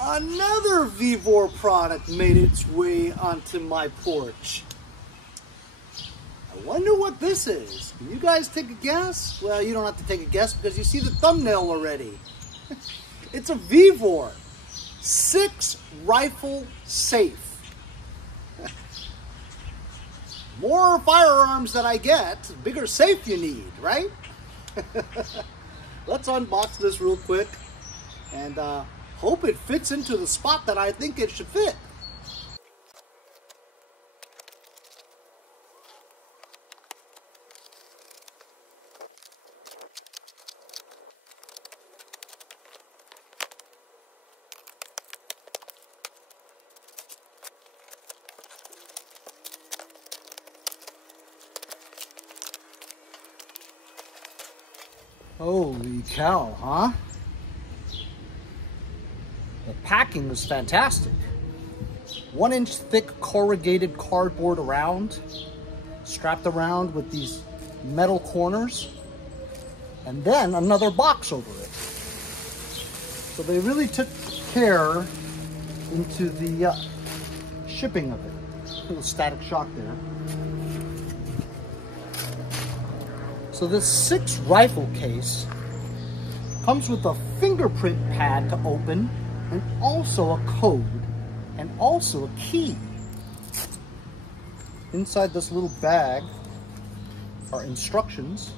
Another VEVOR product made its way onto my porch. I wonder what this is. Can you guys take a guess? Well, you don't have to take a guess because you see the thumbnail already. It's a VEVOR 6 rifle safe. More firearms that I get, bigger safe you need, right? Let's unbox this real quick and hope it fits into the spot that I think it should fit. Holy cow, huh? The packing is fantastic. 1-inch thick corrugated cardboard around, strapped around with these metal corners, and then another box over it. So they really took care into the shipping of it. A little static shock there. So this 6 rifle case comes with a fingerprint pad to open, and also a code, and also a key. Inside this little bag are instructions,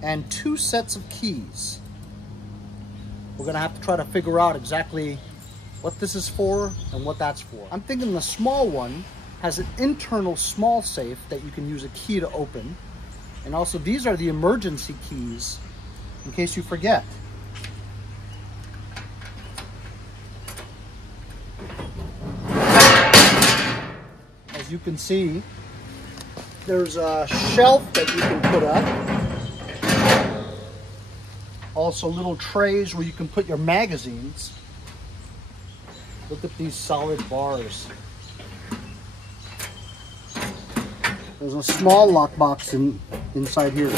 and 2 sets of keys. We're gonna have to try to figure out exactly what this is for and what that's for. I'm thinking the small one has an internal small safe that you can use a key to open. And also these are the emergency keys in case you forget. As you can see, there's a shelf that you can put up. Also little trays where you can put your magazines. Look at these solid bars. There's a small lockbox inside here.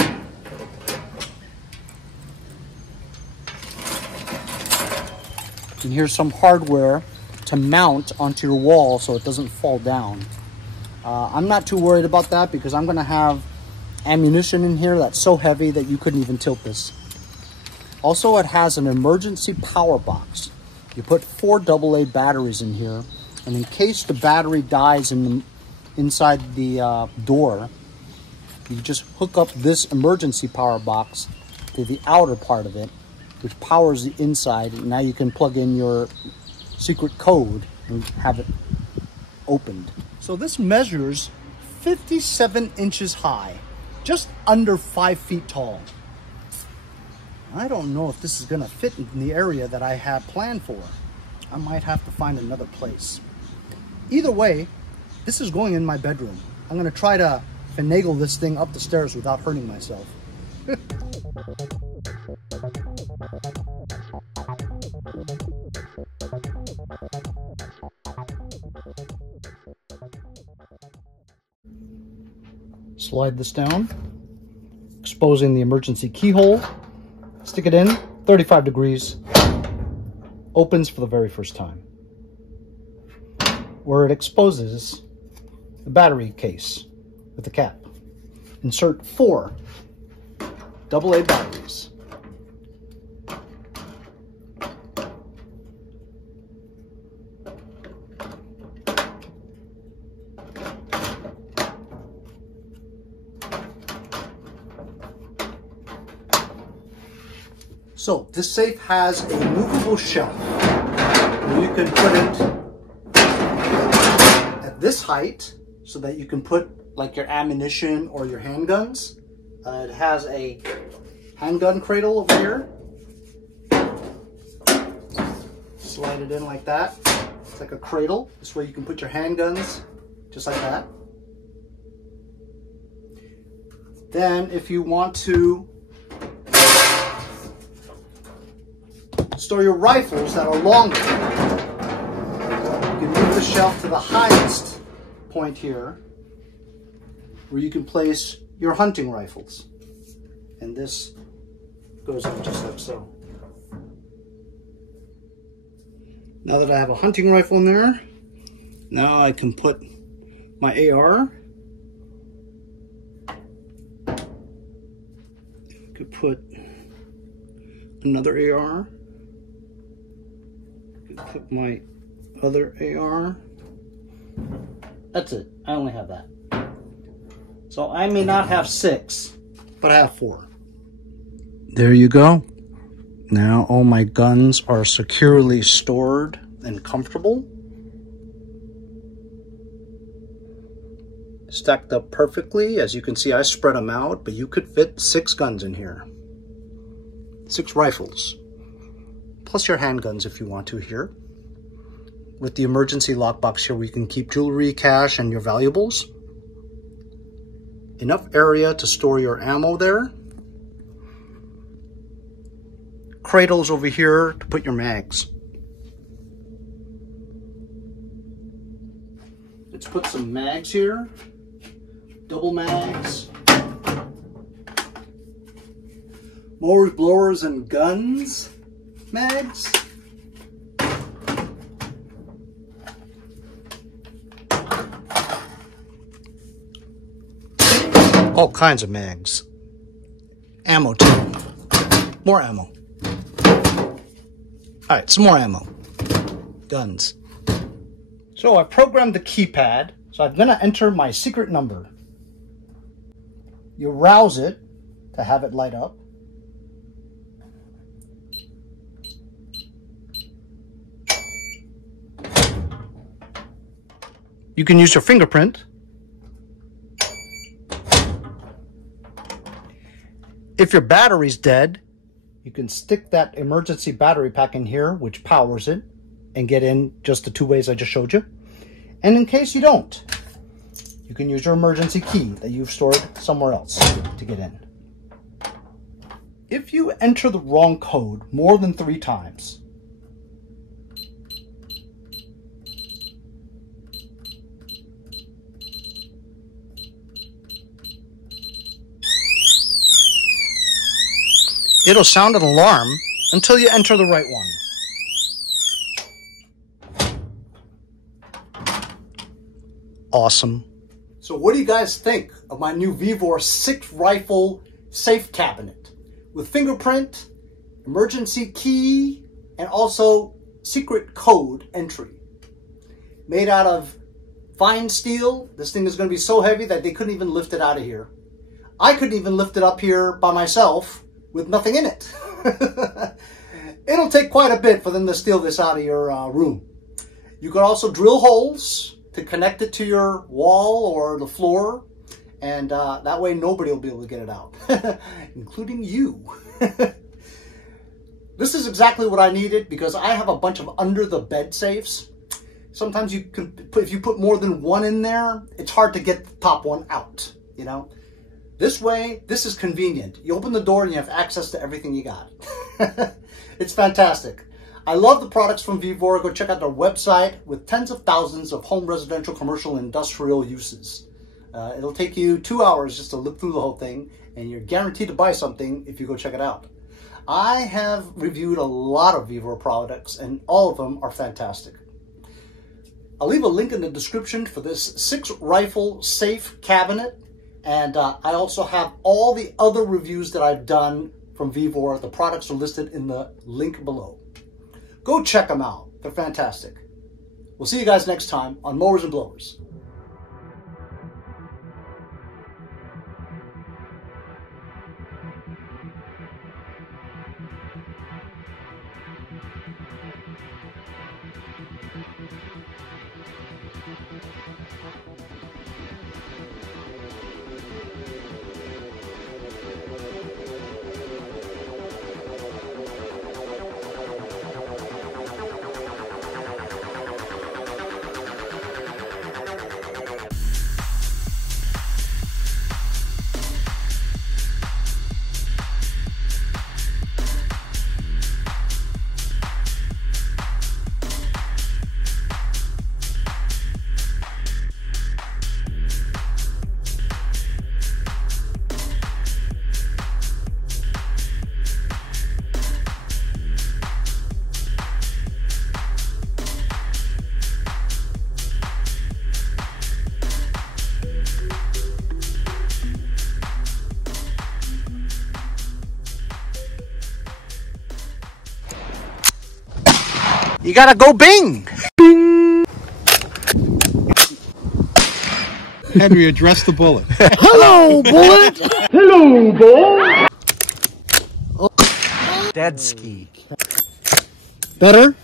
And here's some hardware to mount onto your wall so it doesn't fall down. I'm not too worried about that because I'm gonna have ammunition in here that's so heavy that you couldn't even tilt this. Also, it has an emergency power box. You put 4 AA batteries in here, and in case the battery dies inside the door, you just hook up this emergency power box to the outer part of it, which powers the inside, and now you can plug in your secret code and have it opened. So this measures 57 inches high, just under 5 feet tall. I don't know if this is gonna fit in the area that I have planned for. I might have to find another place. Either way, this is going in my bedroom. I'm gonna try to finagle this thing up the stairs without hurting myself. Slide this down, exposing the emergency keyhole. Stick it in, 35 degrees. Opens for the very first time, where it exposes the battery case with the cap. Insert 4 AA batteries. So this safe has a movable shelf where you can put it at this height so that you can put like your ammunition or your handguns. It has a handgun cradle over here. Slide it in like that. It's like a cradle. This way you can put your handguns just like that. Then if you want to store your rifles that are longer, you can move the shelf to the highest point here where you can place your hunting rifles. And this Goes in just like so. Now that I have a hunting rifle in there, now I can put my AR. I could put another AR. I could put my other AR. That's it. I only have that. So I may not have 6, but I have 4. There you go. Now all my guns are securely stored and comfortable. Stacked up perfectly. As you can see, I spread them out, but you could fit 6 guns in here. 6 rifles. Plus your handguns if you want to here. With the emergency lockbox here, we can keep jewelry, cash, and your valuables. Enough area to store your ammo there. Cradles over here to put your mags. Let's put some mags here. Double mags. Mowers, blowers, and guns mags. All kinds of mags. Ammo too. More ammo. Alright, some more ammo. Guns. So I programmed the keypad, so I'm going to enter my secret number. You rouse it to have it light up. You can use your fingerprint. If your battery's dead, you can stick that emergency battery pack in here, which powers it, and get in just the 2 ways I just showed you. And in case you don't, you can use your emergency key that you've stored somewhere else to get in. If you enter the wrong code more than 3 times, it'll sound an alarm until you enter the right one. Awesome. So what do you guys think of my new VEVOR 6 rifle safe cabinet with fingerprint, emergency key, and also secret code entry? Made out of fine steel. This thing is going to be so heavy that they couldn't even lift it out of here. I couldn't even lift it up here by myself with nothing in it. It'll take quite a bit for them to steal this out of your room. You can also drill holes to connect it to your wall or the floor, and that way nobody will be able to get it out, including you. This is exactly what I needed because I have a bunch of under the bed safes. Sometimes you can if you put more than one in there, it's hard to get the top one out, you know. This way, this is convenient. You open the door and you have access to everything you got. It's fantastic. I love the products from VEVOR. Go check out their website with tens of thousands of home, residential, commercial, and industrial uses. It'll take you 2 hours just to look through the whole thing, and you're guaranteed to buy something if you go check it out. I have reviewed a lot of VEVOR products, and all of them are fantastic. I'll leave a link in the description for this 6 rifle safe cabinet. And I also have all the other reviews that I've done from VEVOR. The products are listed in the link below. Go check them out. They're fantastic. We'll see you guys next time on Mowers and Blowers. You gotta go bing! Henry, address the bullet. Hello, bullet! Hello, bullet! Dead ski. Better?